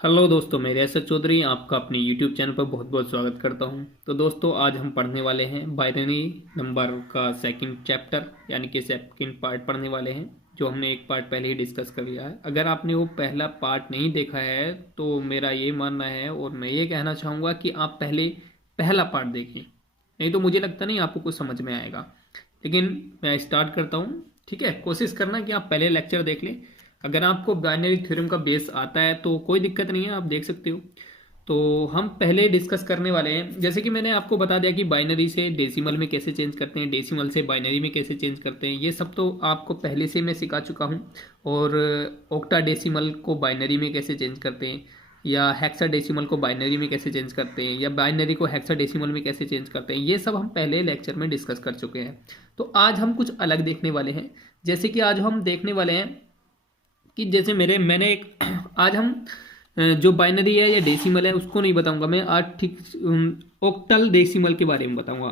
Hello दोस्तों, मैं रियासत चौधरी आपका अपने यूट्यूब चैनल पर बहुत बहुत स्वागत करता हूं। तो दोस्तों, आज हम पढ़ने वाले हैं बाइनरी नंबर का सेकंड चैप्टर यानी कि सेकंड पार्ट पढ़ने वाले हैं, जो हमने एक पार्ट पहले ही डिस्कस कर लिया है। अगर आपने वो पहला पार्ट नहीं देखा है तो मेरा ये मानना है और मैं ये कहना चाहूँगा कि आप पहले पहला पार्ट देखें, नहीं तो मुझे लगता नहीं आपको कुछ समझ में आएगा। लेकिन मैं स्टार्ट करता हूँ, ठीक है। कोशिश करना कि आप पहले लेक्चर देख लें। अगर आपको बाइनरी थ्योरम का बेस आता है तो कोई दिक्कत नहीं है, आप देख सकते हो। तो हम पहले डिस्कस करने वाले हैं, जैसे कि मैंने आपको बता दिया कि बाइनरी से डेसिमल में कैसे चेंज करते हैं, डेसिमल से बाइनरी में कैसे चेंज करते हैं। ये सब तो आपको पहले से मैं सिखा चुका हूँ। और ऑक्टा डेसिमल को बाइनरी में कैसे चेंज करते हैं, या हेक्सा डेसिमल को बाइनरी में कैसे चेंज करते हैं, या बाइनरी को हेक्सा डेसिमल में कैसे चेंज करते हैं, ये सब हम पहले लेक्चर में डिस्कस कर चुके हैं। तो आज हम कुछ अलग देखने वाले हैं। जैसे कि आज हम देखने वाले हैं कि जैसे मैंने एक आज हम जो बाइनरी है या डेसिमल है उसको नहीं बताऊंगा मैं आज, ठीक। ऑक्टल डेसिमल के बारे में बताऊंगा,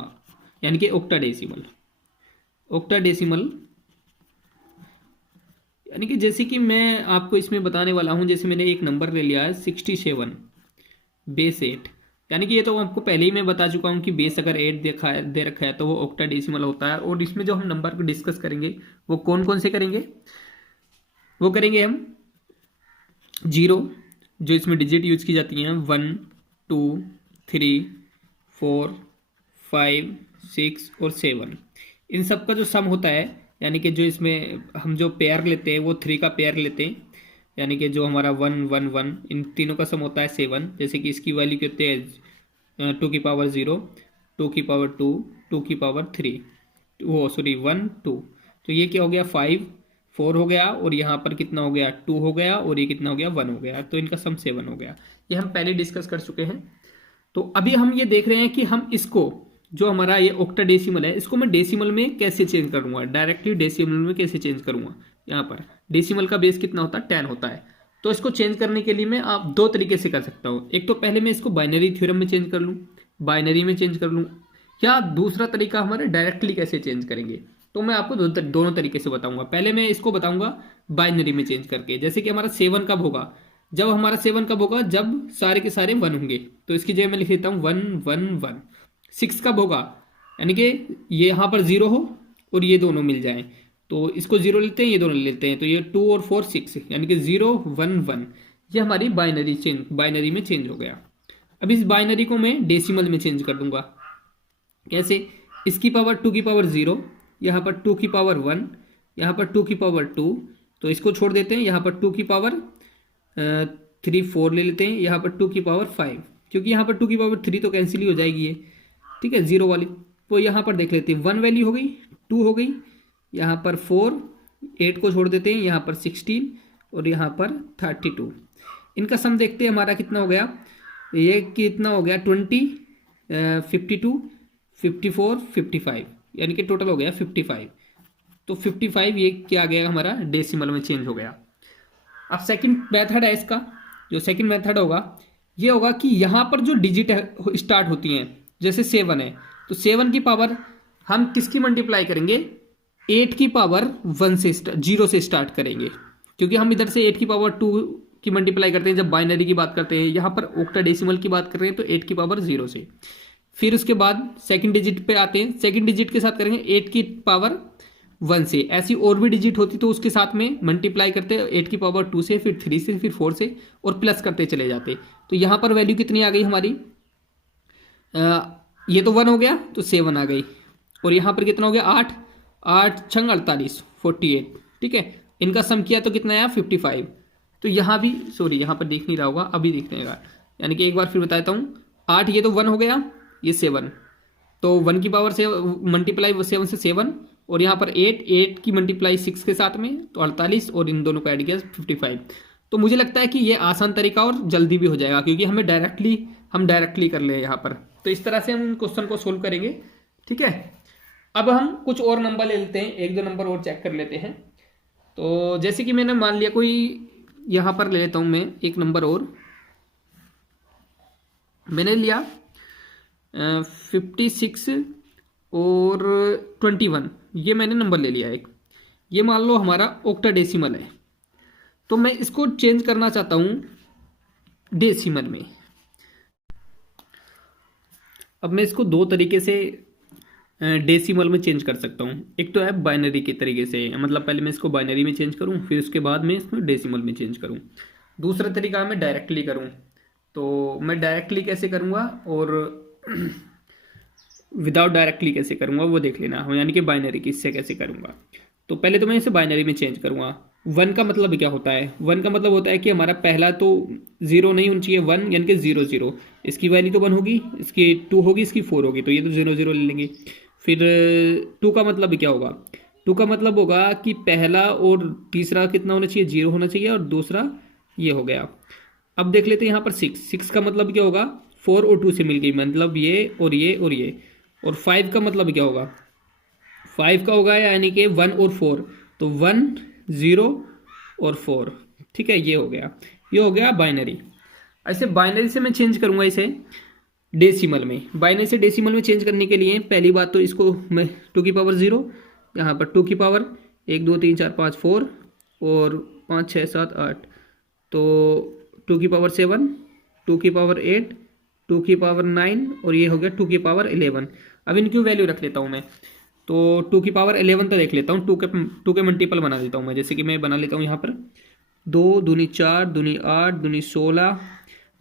यानी कि ऑक्टा डेसिमल। ऑक्टा डेसिमल यानी कि जैसे कि मैं आपको इसमें बताने वाला हूं, जैसे मैंने एक नंबर ले लिया है 67 बेस 8। यानी कि ये तो आपको पहले ही मैं बता चुका हूं कि बेस अगर 8 दे रखा है तो वो ऑक्टा डेसिमल होता है। और इसमें जो हम नंबर को डिस्कस करेंगे वो कौन कौन से करेंगे, वो करेंगे हम जीरो, जो इसमें डिजिट यूज की जाती हैं, 1 2 3 4 5 6 और 7। इन सब का जो सम होता है, यानी कि जो इसमें हम जो पेयर लेते हैं वो 3 का पेयर लेते हैं, यानी कि जो हमारा 1 1 1 इन तीनों का सम होता है 7। जैसे कि इसकी वैल्यू कहते हैं 2 की पावर 0, 2 की पावर 2, 2 की पावर 3, वो सॉरी 1 2। तो ये क्या हो गया 5 4 हो गया, और यहाँ पर कितना हो गया 2 हो गया, और ये कितना हो गया 1 हो गया। तो इनका सम 7 हो गया। ये हम पहले डिस्कस कर चुके हैं। तो अभी हम ये देख रहे हैं कि हम इसको, जो हमारा ये ऑक्टा डेसिमल है, इसको मैं डेसिमल में कैसे चेंज करूंगा, डायरेक्टली डेसिमल में कैसे चेंज करूंगा। यहाँ पर डेसिमल का बेस कितना होता है 10 होता है। तो इसको चेंज करने के लिए मैं आप दो तरीके से कर सकता हूँ। एक तो पहले मैं इसको बाइनरी थ्योरम में चेंज कर लूँ, बाइनरी में चेंज कर लूँ, या दूसरा तरीका हमारे डायरेक्टली कैसे चेंज करेंगे। तो मैं आपको दोनों तरीके से बताऊंगा। पहले मैं इसको बताऊंगा बाइनरी में चेंज करके। जैसे कि हमारा 7 कब होगा, जब हमारा 7 कब होगा, जब सारे के सारे 1 होंगे। तो इसकी जगह मैं लिख देता हूँ 1 1 1। 6 कब होगा, यानी कि ये यहाँ पर 0 हो और ये दोनों मिल जाएं, तो इसको 0 लेते हैं, ये दोनों लेते हैं, तो ये 2 और 4 6, यानी कि 0 1 1। ये हमारी बाइनरी में चेंज हो गया। अब इस बाइनरी को मैं डेसिमल में चेंज कर दूंगा। कैसे, इसकी पावर 2 की पावर 0, यहाँ पर 2 की पावर 1, यहाँ पर 2 की पावर 2। तो इसको छोड़ देते हैं, यहाँ पर 2 की पावर 3 4 ले लेते हैं, यहाँ पर 2 की पावर 5, क्योंकि यहाँ पर 2 की पावर 3 तो कैंसिल ही हो जाएगी ये, ठीक है, 0 वाली। तो यहाँ पर देख लेते हैं 1 वैल्यू हो गई, 2 हो गई, यहाँ पर 4, 8 को छोड़ देते हैं, यहाँ पर 16 और यहाँ पर 32। इनका सम देखते हैं हमारा कितना हो गया। ये कितना हो गया 20 52 54 55, यानी कि टोटल हो गया 55। तो 55 ये क्या आ गया हमारा डेसिमल में चेंज हो गया। अब सेकंड मेथड है इसका, जो सेकंड मेथड होगा ये होगा कि यहाँ पर जो डिजिट स्टार्ट होती हैं, जैसे 7 है तो 7 की पावर हम किसकी मल्टीप्लाई करेंगे, 8 की पावर 1 से 0 से स्टार्ट करेंगे, क्योंकि हम इधर से 8 की पावर 2 की मल्टीप्लाई करते हैं जब बाइनरी की बात करते हैं। यहाँ पर ऑक्टा डेसिमल की बात कर रहे हैं तो 8 की पावर 0 से। फिर उसके बाद सेकंड डिजिट पे आते हैं, सेकंड डिजिट के साथ करेंगे 8 की पावर 1 से। ऐसी और भी डिजिट होती तो उसके साथ में मल्टीप्लाई करते 8 की पावर 2 से, फिर 3 से, फिर 4 से, और प्लस करते चले जाते। तो यहाँ पर वैल्यू कितनी आ गई हमारी, ये तो 1 हो गया तो 7 आ गई, और यहाँ पर कितना हो गया 8 8 छंग 48 48, ठीक है। इनका सम किया तो कितना आया 55। तो यहाँ भी सॉरी यहाँ पर देख नहीं रहा होगा, अभी देखने का, यानी कि एक बार फिर बताता हूँ। 8 ये तो 1 हो गया, ये 7, तो 1 की पावर से मल्टीप्लाई 7 से 7, और यहाँ पर 8 की मल्टीप्लाई 6 के साथ में तो 48, और इन दोनों को ऐड किया 55। तो मुझे लगता है कि ये आसान तरीका और जल्दी भी हो जाएगा, क्योंकि हम डायरेक्टली कर ले यहाँ पर। तो इस तरह से हम क्वेश्चन को सोल्व करेंगे, ठीक है। अब हम कुछ और नंबर ले लेते हैं, एक दो नंबर और चेक कर लेते हैं। तो जैसे कि मैंने मान लिया कोई, यहाँ पर ले लेता हूँ मैं एक नंबर और, मैंने लिया 56 और 21, ये मैंने नंबर ले लिया एक। ये मान लो हमारा ऑक्टा डेसिमल है, तो मैं इसको चेंज करना चाहता हूँ डेसिमल में। अब मैं इसको दो तरीके से डेसिमल में चेंज कर सकता हूँ। एक तो है बाइनरी के तरीके से, मतलब पहले मैं इसको बाइनरी में चेंज करूँ, फिर उसके बाद मैं इसमें डेसिमल में चेंज करूँ। दूसरा तरीका मैं डायरेक्टली करूँ। तो मैं डायरेक्टली कैसे करूँगा और विदाउट डायरेक्टली कैसे करूँगा वो देख लेना, यानी कि बाइनरी की इससे कैसे करूँगा। तो पहले तो मैं इसे बाइनरी में चेंज करूँगा। वन का मतलब क्या होता है? वन का मतलब होता है कि हमारा पहला तो जीरो नहीं होना चाहिए, वन यानी कि जीरो जीरो, इसकी वैल्यू तो वन होगी, इसकी टू होगी, इसकी फोर होगी, तो ये तो जीरो जीरो ले लेंगे। फिर टू का मतलब क्या होगा? टू का मतलब होगा कि पहला और तीसरा कितना होना चाहिए? जीरो होना चाहिए, और दूसरा ये हो गया। अब देख लेते हैं यहाँ पर सिक्स। सिक्स का मतलब क्या होगा? फोर और टू से मिल गई, मतलब ये और ये और ये। और फाइव का मतलब क्या होगा? फाइव का होगा यानी कि वन और फोर, तो वन जीरो और फोर। ठीक है, ये हो गया, ये हो गया बाइनरी। ऐसे बाइनरी से मैं चेंज करूंगा इसे डेसिमल में। बाइनरी से डेसिमल में चेंज करने के लिए पहली बात तो इसको मैं टू की पावर जीरो, यहाँ पर टू की पावर एक दो तीन चार पाँच फोर, और पाँच छः सात आठ, तो टू की पावर सेवन, टू की पावर एट, टू की पावर नाइन, और ये हो गया टू की पावर 11। अब इनकी वैल्यू रख लेता हूँ मैं। तो टू की पावर 11 तो देख लेता हूँ, टू के मल्टीपल बना देता हूँ मैं। जैसे कि मैं बना लेता हूँ यहाँ पर दो दूनी चार, दूनी आठ, दूनी 16,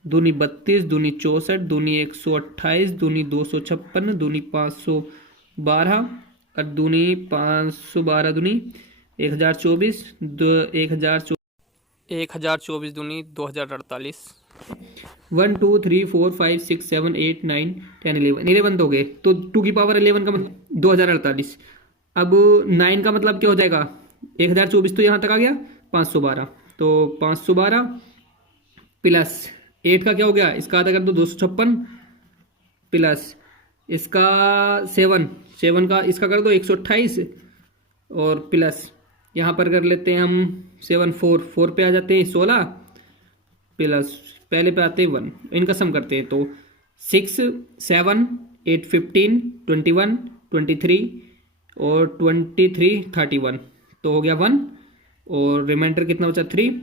दूनी 32, दूनी 64, दूनी 128, दूनी 256, दूनी 512, और दूनी 512, दूनी 1024, 1024 दूनी 2048। 1 2 3 4 5 6 7 8 9 10 11, 11 तो हो गए। तो टू की पावर 11 का मतलब 2048। अब 9 का मतलब क्या हो जाएगा? 1024 तो यहाँ तक आ गया, 512, तो 512 प्लस 8 का क्या हो गया? इसका आधा कर दो 256, प्लस इसका 7, 7 का इसका कर दो 128, और प्लस यहाँ पर कर लेते हैं हम 7 4, 4 पे आ जाते हैं 16, प्लस पहले पे आते हैं 1, इनका सम करते हैं। तो 6 7 8 15 21 23 और 23 31, तो हो गया 1, और रिमाइंडर कितना बचा? 3,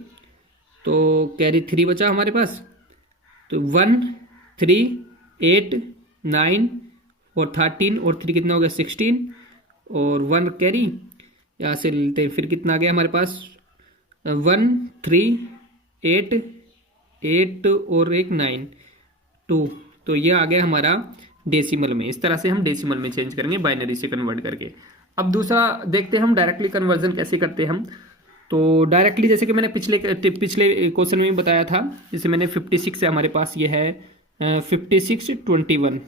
तो कैरी 3 बचा हमारे पास। तो 1 3 8 9 और 13, और 3 कितना हो गया? 16, और 1 कैरी यहाँ से लेते हैं। फिर कितना आ गया हमारे पास? 1 3 8 8 और एक 9 2, तो ये आ गया हमारा डेसिमल में। इस तरह से हम डेसिमल में चेंज करेंगे बाइनरी से कन्वर्ट करके। अब दूसरा देखते हैं हम डायरेक्टली कन्वर्जन कैसे करते हैं हम। तो डायरेक्टली जैसे कि मैंने पिछले क्वेश्चन में भी बताया था, जैसे मैंने 56 है हमारे पास, ये है 56 21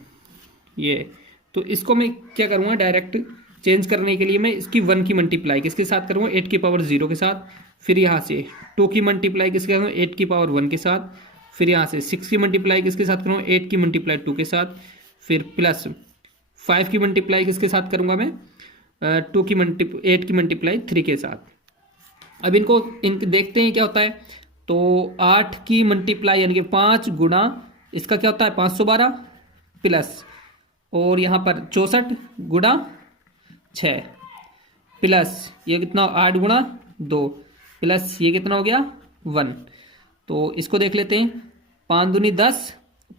ये। तो इसको मैं क्या करूँगा? डायरेक्ट चेंज करने के लिए मैं इसकी 1 की मल्टीप्लाई किसके साथ करूँगा? 8 की पावर 0 के साथ। फिर यहाँ से 2 की मल्टीप्लाई किसके करूँगा? 8 की पावर 1 के साथ। फिर यहाँ से 6 की मल्टीप्लाई किसके साथ करूँगा? 8 की मल्टीप्लाई 2 के साथ। फिर प्लस 5 की मल्टीप्लाई किसके साथ करूँगा मैं? 8 की मल्टीप्लाई 3 के साथ। अब इनको देखते हैं क्या होता है। तो 8 की मल्टीप्लाई यानी कि 5 गुणा इसका क्या होता है? 512, प्लस और यहाँ पर 64 गुणा 6, प्लस ये कितना? 8 गुणा 2, प्लस ये कितना हो गया? 1। तो इसको देख लेते हैं। 5 दूनी 10,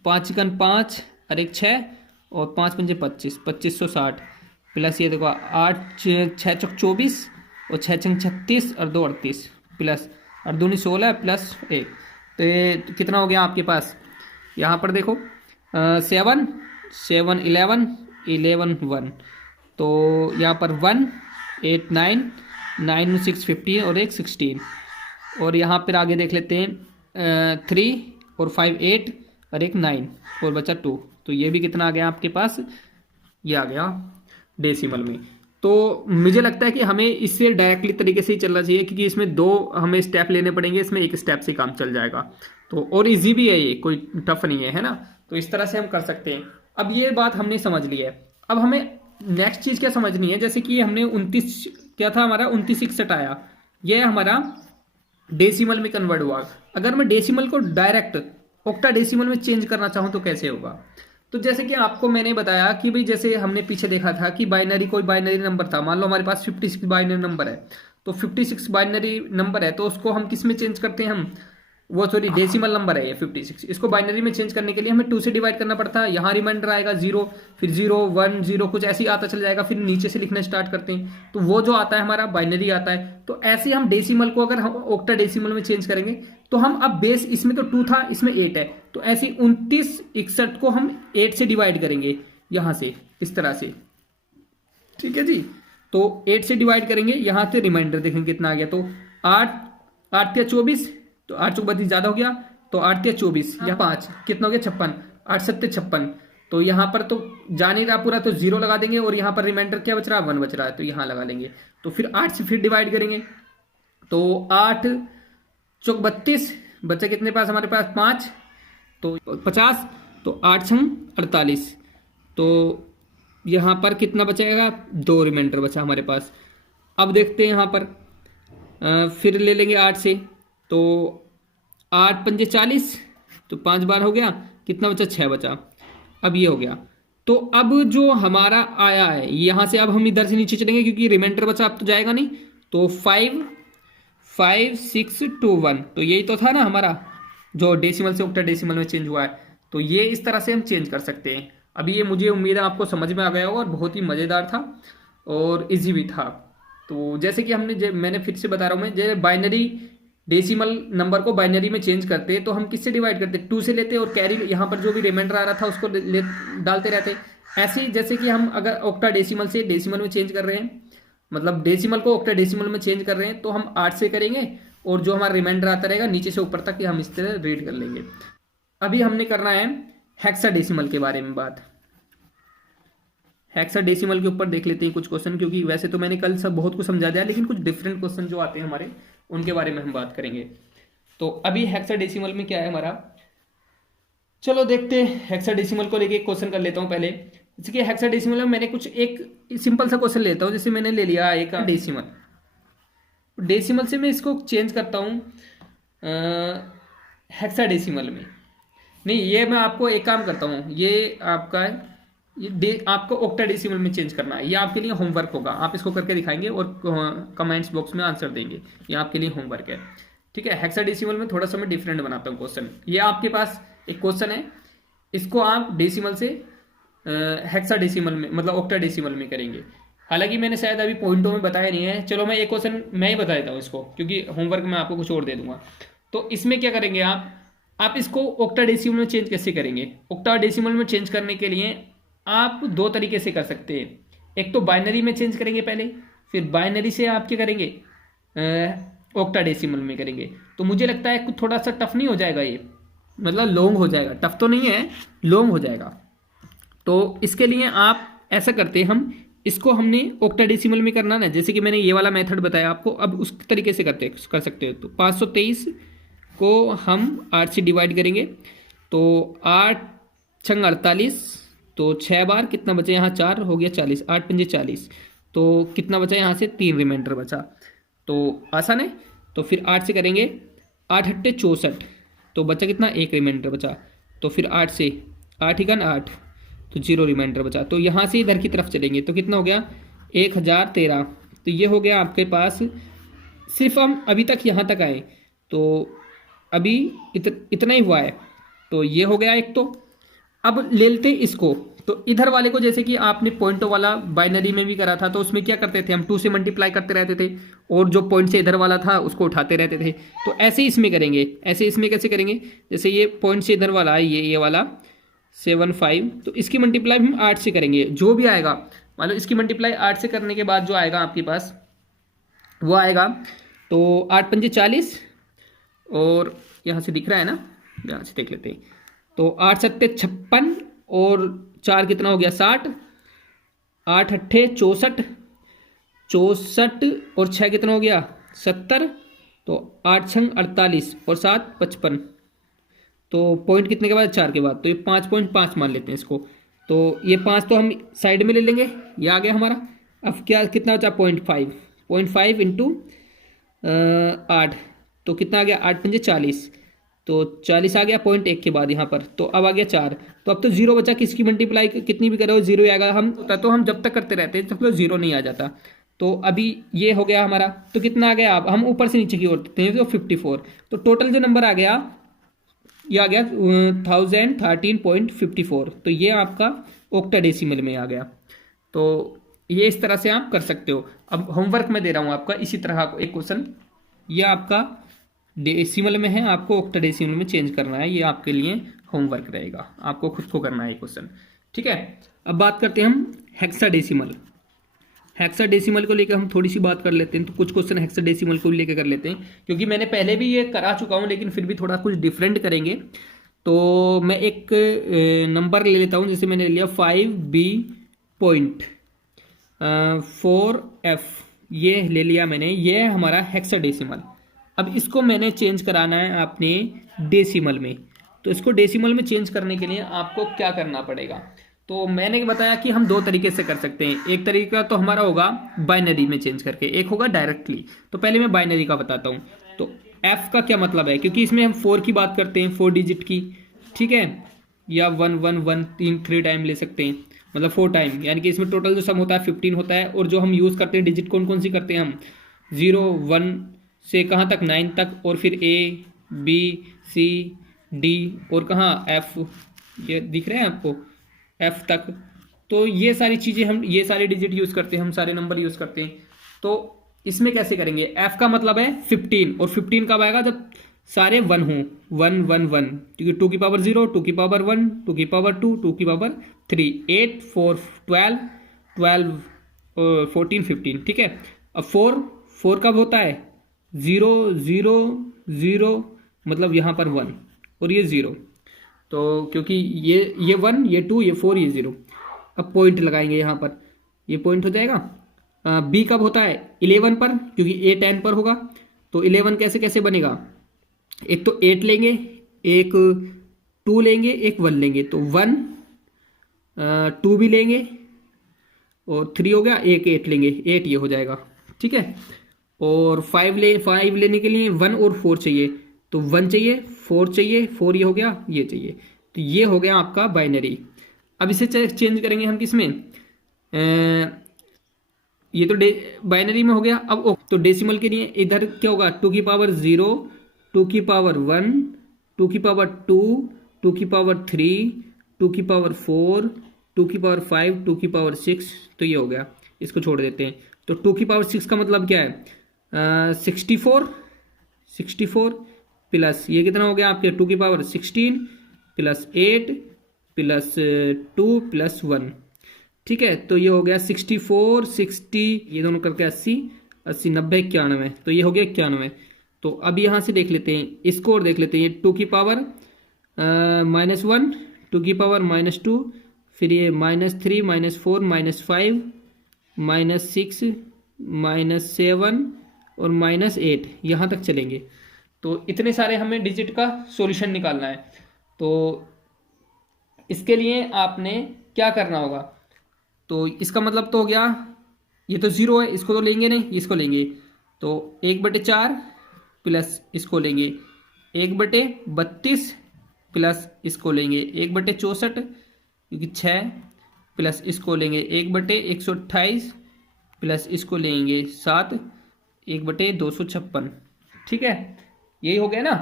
5 चिकन 5 और एक 6, और 5 पंजे 25, 2560, प्लस ये देखो 8 6 चौक 24, और 6 छंग 36, और 2 38, प्लस और दूनी 16 प्लस 1, तो ये कितना हो गया आपके पास? यहाँ पर देखो 7 7 11 11 1, तो यहाँ पर 1 8 9 9 6 15 और एक 16, और यहाँ पर आगे देख लेते हैं 3 और 5 8 और एक 9 और बचा 2, तो ये भी कितना आ गया आपके पास? ये आ गया डेसिमल में। तो मुझे लगता है कि हमें इससे डायरेक्टली तरीके से ही चलना चाहिए, क्योंकि इसमें 2 हमें स्टेप लेने पड़ेंगे, इसमें एक स्टेप से काम चल जाएगा। तो और इजी भी है, ये कोई टफ नहीं है ना। तो इस तरह से हम कर सकते हैं। अब ये बात हमने समझ ली है। अब हमें नेक्स्ट चीज़ क्या समझनी है, जैसे कि हमने 29 क्या था हमारा? 29 61 आया, यह हमारा डेसिमल में कन्वर्ट हुआ। अगर मैं डेसिमल को डायरेक्ट ऑक्टा डेसिमल में चेंज करना चाहूँ तो कैसे होगा? तो जैसे कि आपको मैंने बताया कि भाई जैसे हमने पीछे देखा था कि बाइनरी कोई बाइनरी नंबर था, मान लो हमारे पास 56 बाइनरी नंबर है, तो 56 बाइनरी नंबर है, तो उसको हम किस में चेंज करते हैं? हम वो सॉरी डेसिमल नंबर है ये 56। इसको बाइनरी में चेंज करने के लिए हमें 2 से डिवाइड करना पड़ता है। यहाँ रिमाइंडर आएगा 0, फिर 0 1 0 कुछ ऐसे ही आता चल जाएगा, फिर नीचे से लिखना स्टार्ट करते हैं तो वो जो आता है हमारा बाइनरी आता है। तो ऐसे हम डेसिमल को अगर हम ऑक्टा डेसिमल में चेंज करेंगे तो हम अब बेस इसमें तो 2 था, इसमें 8 है, तो ऐसे 29 61 को हम 8 से डिवाइड करेंगे यहाँ से इस तरह से, ठीक है जी। तो 8 से डिवाइड करेंगे, यहाँ से रिमाइंडर देखेंगे कितना आ गया, तो 8 8 या 24, तो 8 चौक 32 ज्यादा हो गया, तो 8 या 24 या 5 कितना हो गया 56, 8 7 56। तो यहाँ पर तो जा नहीं रहा पूरा, तो 0 लगा देंगे और यहाँ पर रिमाइंडर क्या बच रहा है 1 बच रहा है, तो यहाँ लगा लेंगे। तो फिर 8 से फिर डिवाइड करेंगे, तो 8 चौक 32 बचा कितने पास हमारे पास 5, तो 50, तो 8 छंग 48, तो यहाँ पर कितना बचेगा 2 रिमाइंडर बचा हमारे पास। अब देखते हैं यहाँ पर फिर ले लेंगे 8 से, तो 8 पंजे 40, तो 5 बार हो गया, कितना बचा 6 बचा। अब ये हो गया, तो अब जो हमारा आया है यहाँ से अब हम इधर से नीचे चलेंगे क्योंकि रिमाइंडर बचा अब तो जाएगा नहीं, तो 5 5 6 2 1, तो यही तो था ना हमारा जो डेसिमल से ऑक्टा डेसिमल में चेंज हुआ है। तो ये इस तरह से हम चेंज कर सकते हैं। अभी ये मुझे उम्मीद है आपको समझ में आ गया होगा और बहुत ही मज़ेदार था और इजी भी था। तो जैसे कि मैंने फिर से बता रहा हूँ मैं, जैसे बाइनरी डेसिमल नंबर को बाइनरी में चेंज करते हैं तो हम किससे डिवाइड करते, 2 से लेते और कैरी यहाँ पर जो भी रिमाइंडर आ रहा था उसको डालते रहते। ऐसे ही जैसे कि हम अगर ऑक्टा डेसिमल से डेसिमल में चेंज कर रहे हैं, मतलब डेसिमल को ऑक्टा डेसिमल में चेंज कर रहे हैं, तो हम 8 से करेंगे और जो हमारा रिमाइंडर आता रहेगा नीचे से ऊपर तक हम इस तरह रीड कर लेंगे। अभी हमने करना है हेक्साडेसिमल के बारे में बात। हेक्साडेसिमल के ऊपर देख लेते हैं कुछ क्वेश्चन, क्योंकि वैसे तो मैंने कल सब बहुत कुछ समझा दिया, लेकिन कुछ डिफरेंट क्वेश्चन जो आते हैं हमारे उनके बारे में हम बात करेंगे। तो अभी हेक्साडेसिमल में क्या है हमारा, चलो देखते हैं। हेक्साडेसिमल को लेके एक क्वेश्चन कर लेता हूँ पहले। जैसे कि हेक्साडेसिमल में मैंने कुछ एक सिंपल सा क्वेश्चन लेता हूँ, जैसे मैंने ले लिया एक डेसिमल, डेसिमल से मैं इसको चेंज करता हूँ हेक्साडेसिमल में। नहीं, ये मैं आपको एक काम करता हूँ, ये आपका आपको ऑक्टाडेसिमल में चेंज करना है। ये आपके लिए होमवर्क होगा, आप इसको करके दिखाएंगे और कमेंट्स बॉक्स में आंसर देंगे। ये आपके लिए होमवर्क है, ठीक है। हेक्साडेसिमल में थोड़ा सा मैं डिफरेंट बनाता हूँ क्वेश्चन। ये आपके पास एक क्वेश्चन है, इसको आप डेसिमल से हेक्साडेसिमल में मतलब ऑक्टाडेसिमल में करेंगे। हालांकि मैंने शायद अभी पॉइंटों में बताया नहीं है, चलो मैं एक क्वेश्चन मैं ही बता देता हूँ इसको, क्योंकि होमवर्क में आपको कुछ और दे दूंगा। तो इसमें क्या करेंगे आप इसको ऑक्टाडेसिमल में चेंज कैसे करेंगे। ऑक्टाडेसिमल में चेंज करने के लिए आप 2 तरीके से कर सकते हैं। एक तो बाइनरी में चेंज करेंगे पहले, फिर बाइनरी से आप क्या करेंगे ऑक्टाडेसिमल में करेंगे। तो मुझे लगता है कुछ थोड़ा सा टफ नहीं हो जाएगा ये, मतलब लॉन्ग हो जाएगा, टफ तो नहीं है, लॉन्ग हो जाएगा। तो इसके लिए आप ऐसा करते हैं, हम इसको हमने ऑक्टाडेसिमल में करना ना, जैसे कि मैंने ये वाला मेथड बताया आपको, अब उस तरीके से कर सकते हो। तो 523 को हम 8 से डिवाइड करेंगे, तो 8 छंग 48, तो 6 बार कितना बचा यहाँ 4 हो गया 40, 8 पंजे 40, तो कितना बचा यहाँ से 3 रिमाइंडर बचा। तो आसान है। तो फिर 8 से करेंगे, 8 अट्ठे 64, तो बचा कितना 1 रिमाइंडर बचा। तो फिर 8 से 8 इकन 8, तो 0 रिमाइंडर बचा। तो यहाँ से इधर की तरफ चलेंगे तो कितना हो गया 1013। तो ये हो गया आपके पास, सिर्फ हम अभी तक यहाँ तक आए, तो अभी इतना ही हुआ है। तो ये हो गया एक। तो अब ले लेते इसको, तो इधर वाले को जैसे कि आपने पॉइंटों वाला बाइनरी में भी करा था, तो उसमें क्या करते थे हम 2 से मल्टीप्लाई करते रहते थे और जो पॉइंट से इधर वाला था उसको उठाते रहते थे। तो ऐसे ही इसमें करेंगे। ऐसे इसमें कैसे करेंगे, जैसे ये पॉइंट से इधर वाला है, ये वाला 75, तो इसकी मल्टीप्लाई हम 8 से करेंगे। जो भी आएगा मान लो इसकी मल्टीप्लाई 8 से करने के बाद जो आएगा आपके पास वो आएगा, तो 8 पंजे 40, और यहाँ से दिख रहा है ना, यहाँ से देख लेते हैं। तो 8 सत्ते 56 और 4 कितना हो गया 60, 8 अट्ठे 64, 64 और 6 कितना हो गया 70, तो 8 छंग 48 और 7 55, तो पॉइंट कितने के बाद 4 के बाद, तो ये 5.5 मान लेते हैं इसको। तो ये 5 तो हम साइड में ले लेंगे, ये आ गया हमारा। अब क्या कितना बचा 0.5 इंटू 8, तो कितना आ गया 8 पंजे 40, तो 40 आ गया 0.1 के बाद यहाँ पर। तो अब आ गया 4, तो अब तो 0 बचा, किसकी मल्टीप्लाई कितनी भी करो 0 आएगा। हम जब तक करते रहते हैं तब तो 0 नहीं आ जाता। तो अभी ये हो गया हमारा, तो कितना आ गया, अब हम ऊपर से नीचे की ओर देखते हैं तो 54। तो टोटल जो नंबर आ गया ये आ गया 1013.54। तो ये आपका ऑक्टाडेसिमल में आ गया। तो ये इस तरह से आप कर सकते हो। अब होमवर्क में दे रहा हूँ आपका इसी तरह का एक क्वेश्चन, ये आपका डेसिमल में है, आपको ऑक्टाडेसिमल में चेंज करना है, ये आपके लिए होमवर्क रहेगा, आपको खुद को करना है ये क्वेश्चन। ठीक है, अब बात करते हैं हम हेक्साडेसिमल। हेक्साडेसिमल को लेकर हम थोड़ी सी बात कर लेते हैं। तो कुछ क्वेश्चन हेक्साडेसिमल को लेकर कर लेते हैं, क्योंकि मैंने पहले भी ये करा चुका हूँ, लेकिन फिर भी थोड़ा कुछ डिफरेंट करेंगे। तो मैं एक नंबर ले लेता हूँ, जैसे मैंने लिया 5B.4F, ये ले लिया मैंने, ये है हमारा हेक्साडेसिमल। अब इसको मैंने चेंज कराना है अपने डेसिमल में। तो इसको डेसिमल में चेंज करने के लिए आपको क्या करना पड़ेगा, तो मैंने बताया कि हम दो तरीके से कर सकते हैं। एक तरीका तो हमारा होगा बाइनरी में चेंज करके, एक होगा डायरेक्टली। तो पहले मैं बाइनरी का बताता हूँ। तो एफ का क्या मतलब है, क्योंकि इसमें हम 4 की बात करते हैं, 4 डिजिट की, ठीक है, या 1 1 1 3 टाइम ले सकते हैं, मतलब 4 टाइम, यानी कि इसमें टोटल जो सम होता है 15 होता है। और जो हम यूज़ करते हैं डिजिट कौन कौन सी करते हैं हम, 0 1 से कहाँ तक, 9 तक, और फिर A B C D और कहाँ F, ये दिख रहे हैं आपको, F तक। तो ये सारी चीज़ें हम, ये सारे डिजिट यूज़ करते हैं हम, सारे नंबर यूज़ करते हैं। तो इसमें कैसे करेंगे, F का मतलब है 15, और 15 कब आएगा, जब सारे 1 हों, 1 1 1, क्योंकि 2 की पावर 0, 2 की पावर 1, 2 की पावर 2, 2 की पावर 3, 8 4 12 12 14 15, ठीक है। अब 4 कब होता है, 0 0 0, मतलब यहाँ पर 1 और ये 0, तो क्योंकि ये 1, ये 2, ये 4, ये 0। अब पॉइंट लगाएंगे यहाँ पर, ये पॉइंट हो जाएगा। बी कब होता है, 11 पर, क्योंकि ए 10 पर होगा। तो 11 कैसे कैसे बनेगा, एक तो 8 लेंगे, एक 2 लेंगे, एक 1 लेंगे, तो 1 2 भी लेंगे, और 3 हो गया, एक 8 लेंगे, 8 ये हो जाएगा, ठीक है। और 5 लेने के लिए 1 और 4 चाहिए, तो 1 चाहिए, 4 चाहिए, 4 ये हो गया, ये चाहिए। तो ये हो गया आपका बाइनरी। अब इसे चेंज करेंगे हम किस में, ये तो बाइनरी में हो गया। अब तो डेसिमल के लिए इधर क्या होगा, 2 की पावर 0, 2 की पावर 1, 2 की पावर 2, 2 की पावर 3, 2 की पावर 4, 2 की पावर 5, 2 की पावर 6। तो ये हो गया, इसको छोड़ देते हैं। तो 2 की पावर 6 का मतलब क्या है, 64 प्लस ये कितना हो गया आपके, 2 की पावर 16 प्लस 8 प्लस 2 प्लस 1, ठीक है। तो ये हो गया 64 60, ये दोनों करके 80 80 90 91, तो ये हो गया 91। तो अब यहाँ से देख लेते हैं इसको, और देख लेते हैं, ये 2 की पावर -1, 2 की पावर -2, फिर ये -3 -4 -5 -6 -7 और -8, यहाँ तक चलेंगे। तो इतने सारे हमें डिजिट का सॉल्यूशन निकालना है। तो इसके लिए आपने क्या करना होगा, तो इसका मतलब तो हो गया, ये तो 0 है, इसको तो लेंगे नहीं, इसको लेंगे। तो 1/4 प्लस इसको लेंगे 1/32 प्लस इसको लेंगे 1/64, क्योंकि 6 प्लस इसको लेंगे 1/128 प्लस इसको लेंगे 7, 1/256, ठीक है। यही हो गया ना।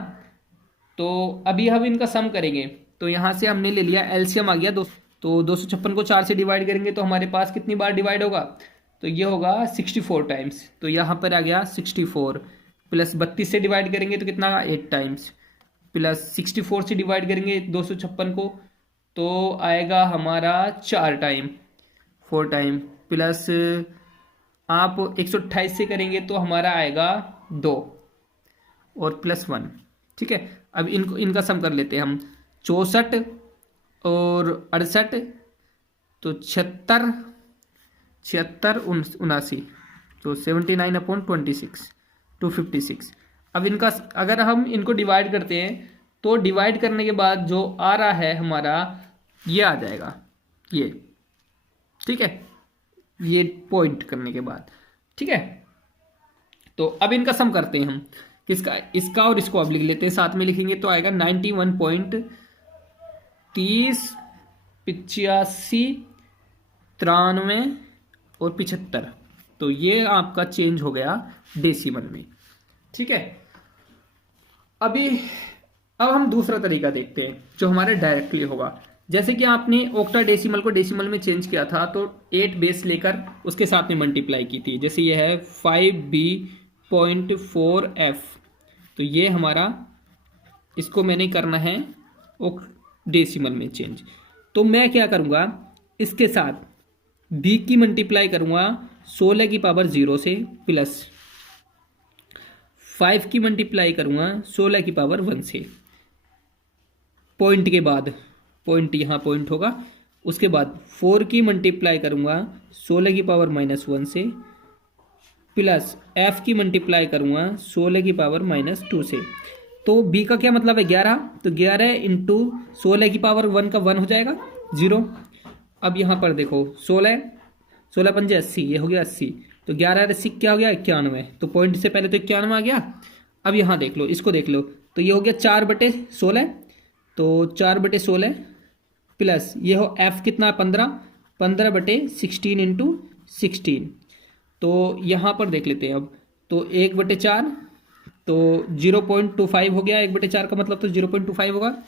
तो अभी हम इनका सम करेंगे। तो यहाँ से हमने ले लिया, एलसीएम आ गया 2, तो 256 को 4 से डिवाइड करेंगे तो हमारे पास कितनी बार डिवाइड होगा, तो ये होगा 64 टाइम्स। तो यहाँ पर आ गया 64, प्लस 32 से डिवाइड करेंगे तो कितना, 8 टाइम्स, प्लस 64 से डिवाइड करेंगे 256 को तो आएगा हमारा 4 टाइम, 4 टाइम, प्लस आप 128 से करेंगे तो हमारा आएगा 2 और प्लस 1, ठीक है। अब इनका सम कर लेते हैं हम, 64 और 68, तो 76 76 79, तो 79/26 256। अब इनका अगर हम इनको डिवाइड करते हैं तो डिवाइड करने के बाद जो आ रहा है हमारा, ये आ जाएगा, ये, ठीक है, ये पॉइंट करने के बाद, ठीक है। तो अब इनका सम करते हैं हम, किसका, इसका और इसको अब लिख लेते हैं, साथ में लिखेंगे तो आएगा 91.30 85 93 और 75, तो ये आपका चेंज हो गया डेसिमल में। ठीक है, अब हम दूसरा तरीका देखते हैं जो हमारे डायरेक्टली होगा। जैसे कि आपने ऑक्टा डेसिमल को डेसिमल में चेंज किया था, तो 8 बेस लेकर उसके साथ में मल्टीप्लाई की थी। जैसे ये है 5b.4f, तो ये हमारा, इसको मैंने करना है डेसिमल में चेंज। तो मैं क्या करूँगा, इसके साथ b की मल्टीप्लाई करूँगा 16 की पावर 0 से, प्लस 5 की मल्टीप्लाई करूँगा 16 की पावर 1 से। पॉइंट के बाद, पॉइंट यहाँ पॉइंट होगा, उसके बाद 4 की मल्टीप्लाई करूँगा 16 की पावर -1 से, प्लस f की मल्टीप्लाई करूँगा 16 की पावर -2 से। तो b का क्या मतलब है 11, तो 11 इंटू 16 की पावर 1 का 1 हो जाएगा 0। अब यहाँ पर देखो 16 पंजे 80, ये हो गया 80, तो 11 80 क्या हो गया 91, तो पॉइंट से पहले तो 91 आ गया। अब यहाँ देख लो, इसको देख लो, तो ये हो गया 4/16, तो 4/16 प्लस ये हो f कितना 15/16 इंटू 16, तो यहाँ पर देख लेते हैं अब, तो 1/4, तो 0.25 हो गया, 1/4 का मतलब तो 0.25 होगा।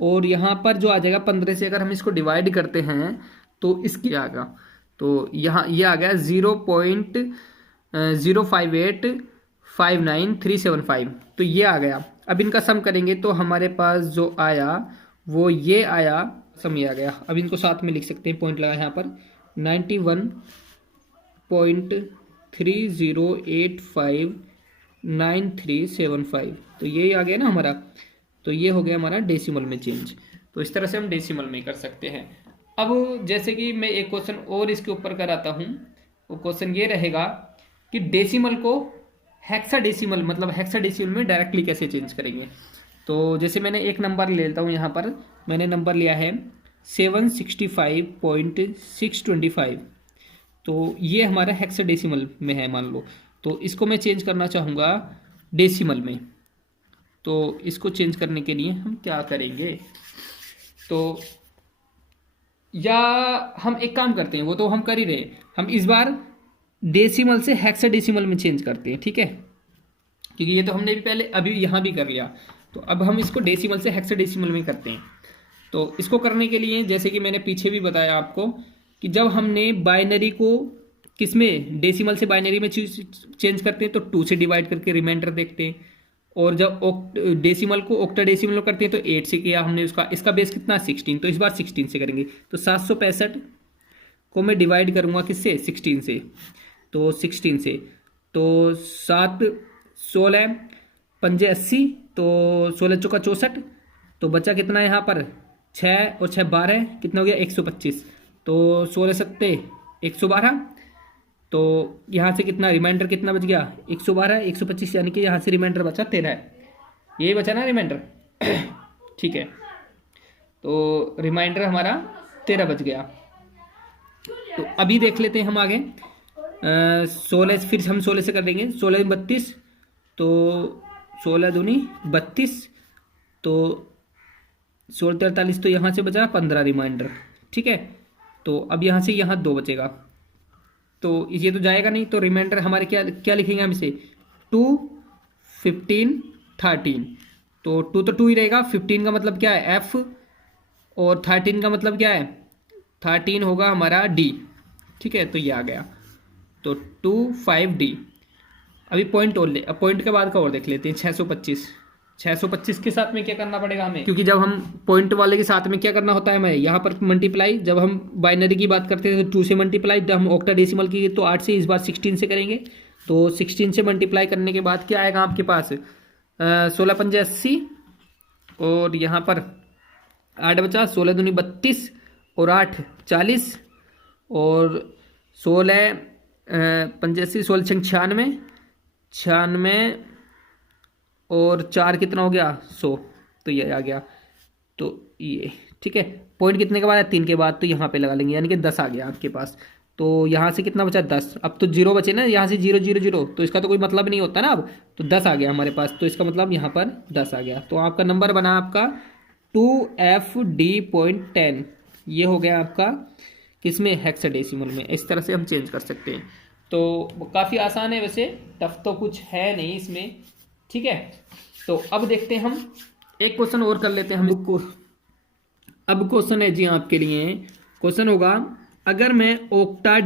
और यहाँ पर जो आ जाएगा 15 से अगर हम इसको डिवाइड करते हैं तो इसकी आएगा, तो यहाँ ये आ गया 0.05859375, तो ये आ गया। अब इनका सम करेंगे तो हमारे पास जो आया वो ये आया, सम ये आ गया। अब इनको साथ में लिख सकते हैं, पॉइंट लगा यहाँ पर 91.30859375, तो यही आ गया ना हमारा। तो ये हो गया हमारा डेसिमल में चेंज। तो इस तरह से हम डेसिमल में कर सकते हैं। अब जैसे कि मैं एक क्वेश्चन और इसके ऊपर कराता हूँ, वो क्वेश्चन ये रहेगा कि डेसिमल को हेक्साडेसिमल, मतलब हेक्साडेसिमल में डायरेक्टली कैसे चेंज करेंगे। तो जैसे मैंने एक नंबर ले लेता हूँ, यहाँ पर मैंने नंबर लिया है 765.625, तो ये हमारा हेक्साडेसिमल में है मान लो। तो इसको मैं चेंज करना चाहूँगा डेसिमल में, तो इसको चेंज करने के लिए हम क्या करेंगे, तो या हम एक काम करते हैं, वो तो हम कर ही रहे हैं, हम इस बार डेसिमल से हेक्साडेसिमल में चेंज करते हैं। ठीक है, क्योंकि ये तो हमने भी पहले अभी यहाँ भी कर लिया, तो अब हम इसको डेसिमल से हेक्साडेसिमल में करते हैं। तो इसको करने के लिए जैसे कि मैंने पीछे भी बताया आपको कि जब हमने बाइनरी को किसमें डेसिमल से बाइनरी में चेंज करते हैं तो 2 से डिवाइड करके रिमाइंडर देखते हैं, और जब डेसिमल को ऑक्टाडेसिमल में करते हैं तो 8 से किया हमने, उसका इसका बेस कितना 16, तो इस बार 16 से करेंगे। तो 765 को मैं डिवाइड करूँगा किससे 16 से, तो 16 से, तो 7 16 पंजे 80, तो 16 चौका 64, तो बचा कितना है यहाँ पर 6 और 6 12, कितना हो गया 125, तो 16 सत्ते 112, तो यहाँ से कितना रिमाइंडर कितना बच गया 112 125, यानी कि यहाँ से रिमाइंडर बचा 13 है, यही बचा ना रिमाइंडर। ठीक है, तो रिमाइंडर हमारा 13 बच गया। तो अभी देख लेते हैं हम आगे 16, फिर हम 16 से कर देंगे, 16 32, तो 16 दूनी 32, तो 16 43, तो यहाँ से बचा 15 रिमाइंडर। ठीक है, तो अब यहाँ से यहाँ 2 बचेगा, तो ये तो जाएगा नहीं, तो रिमाइंडर हमारे क्या क्या लिखेंगे हम इसे 2 15 13, तो 2 तो 2 ही रहेगा, 15 का मतलब क्या है F, और 13 का मतलब क्या है 13 होगा हमारा D। ठीक है, तो ये आ गया, तो 2 5 D। अभी पॉइंट और अब पॉइंट के बाद का और देख लेते हैं 625 के साथ में क्या करना पड़ेगा हमें, क्योंकि जब हम पॉइंट वाले के साथ में क्या करना होता है हमें यहाँ पर मल्टीप्लाई, जब हम बाइनरी की बात करते थे तो 2 से मल्टीप्लाई, जब हम ऑक्टाडेसिमल की तो 8 से, इस बार 16 से करेंगे, तो 16 से मल्टीप्लाई करने के बाद क्या आएगा आपके पास 16 पंजे 80, और यहाँ पर 8 बचा, 16 दूनी 32 और 8 40, और 16 पंजे 80, 16 96 और 4 कितना हो गया 100, तो ये आ गया, तो ये ठीक है। पॉइंट कितने के बाद है 3 के बाद, तो यहाँ पे लगा लेंगे, यानी कि 10 आ गया आपके पास। तो यहाँ से कितना बचा 10, अब तो 0 बचे ना, यहाँ से 0 0 0, तो इसका तो कोई मतलब नहीं होता ना अब, तो 10 आ गया हमारे पास, तो इसका मतलब यहाँ पर 10 आ गया। तो आपका नंबर बना आपका 2FD.10, ये हो गया आपका किसमें हेक्साडेसिमल में। इस तरह से हम चेंज कर सकते हैं। तो काफ़ी आसान है, वैसे टफ तो कुछ है नहीं इसमें, ठीक है। तो अब देखते हैं हम एक क्वेश्चन और कर लेते हैं हम इसको। अब क्वेश्चन है जी आपके लिए, क्वेश्चन होगा, अगर मैं ओक्टा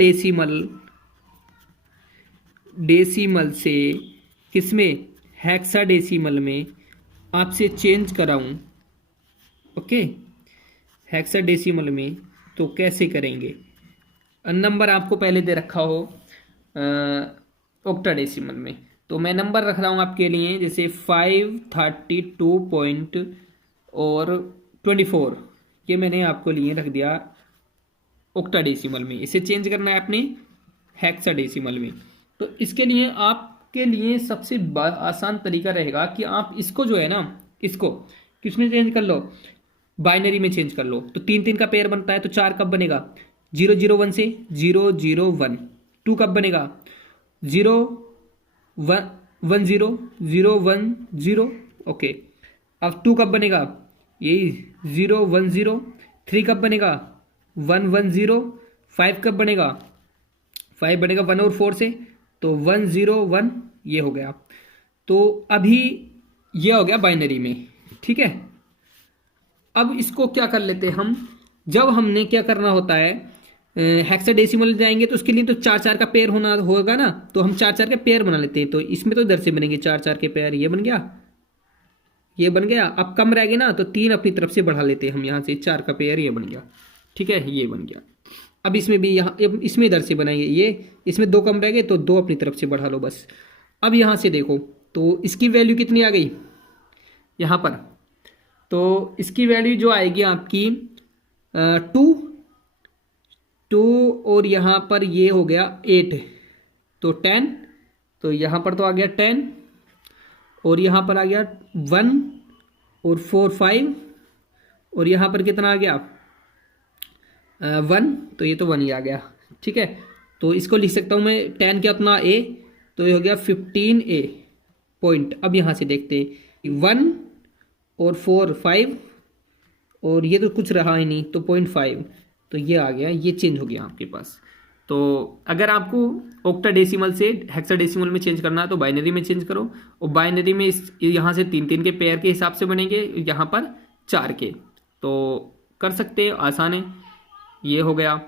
डेसिमल से किसमें हेक्साडेसिमल में आपसे चेंज कराऊं, ओके, हेक्साडेसिमल में, तो कैसे करेंगे। नंबर आपको पहले दे रखा हो ऑक्टाडेसिमल में, तो मैं नंबर रख रहा हूँ आपके लिए, जैसे 532 पॉइंट और 24, ये मैंने आपको लिए रख दिया ऑक्टाडेसिमल में। इसे चेंज करना है आपने हेक्साडेसिमल में। तो इसके लिए आपके लिए सबसे आसान तरीका रहेगा कि आप इसको जो है ना, इसको किसमें चेंज कर लो, बाइनरी में चेंज कर लो। तो 3 3 का पेयर बनता है, तो 4 कब बनेगा, 0 0 1 से 0 0 1। 2 कब बनेगा, 0 1 1 0 0 1 0, ओके। अब 2 कब बनेगा, यही 0 1 0। 3 कब बनेगा, 1 1 0। 5 कब बनेगा, 5 बनेगा 1 और 4 से, तो 1 0 1, ये हो गया। तो अभी ये हो गया बाइनरी में, ठीक है। अब इसको क्या कर लेते हैं हम, जब हमने क्या करना होता है, हेक्साडेसिमल जाएंगे तो उसके लिए तो 4 4 का पेयर होना होगा ना, तो हम 4 4 के पेयर बना लेते हैं। तो इसमें तो इधर से बनेंगे 4 4 के पेयर, ये बन गया, ये बन गया। अब कम रहेगी ना, तो 3 अपनी तरफ से बढ़ा लेते हैं हम, यहाँ से 4 का पेयर, ये बन गया, ठीक है, ये बन गया। अब इसमें भी यहाँ, इसमें इधर से बनाएंगे ये, इसमें 2 कम रह गए तो 2 अपनी तरफ से बढ़ा लो बस। अब यहाँ से देखो, तो इसकी वैल्यू कितनी आ गई यहाँ पर, तो इसकी वैल्यू जो आएगी आपकी 2 2, और यहाँ पर ये हो गया 8, तो 10, तो यहाँ पर तो आ गया 10, और यहाँ पर आ गया 1 और 4 5, और यहाँ पर कितना आ गया 1, तो ये तो 1 ही आ गया, ठीक है। तो इसको लिख सकता हूँ मैं 10 क्या अपना ए, तो ये हो गया 15A पॉइंट। अब यहाँ से देखते हैं 1 और 4 5, और ये तो कुछ रहा ही नहीं, तो 0.5, तो ये आ गया, ये चेंज हो गया आपके पास। तो अगर आपको ऑक्टाडेसिमल से हेक्साडेसिमल में चेंज करना है तो बाइनरी में चेंज करो, और बाइनरी में इस यहाँ से 3 3 के पेयर के हिसाब से बनेंगे, यहाँ पर 4 के, तो कर सकते हैं, आसान है, ये हो गया।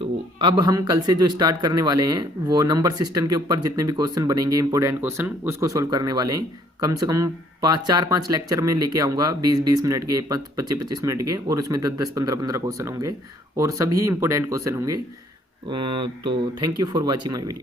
तो अब हम कल से जो स्टार्ट करने वाले हैं वो नंबर सिस्टम के ऊपर जितने भी क्वेश्चन बनेंगे इंपॉर्टेंट क्वेश्चन, उसको सोल्व करने वाले हैं। कम से कम 4-5 लेक्चर में लेके आऊँगा, 20-20 मिनट के, 25-25 मिनट के, और उसमें 10-10 15-15 क्वेश्चन होंगे, और सभी इंपॉर्टेंट क्वेश्चन होंगे। तो thank you for watching my video.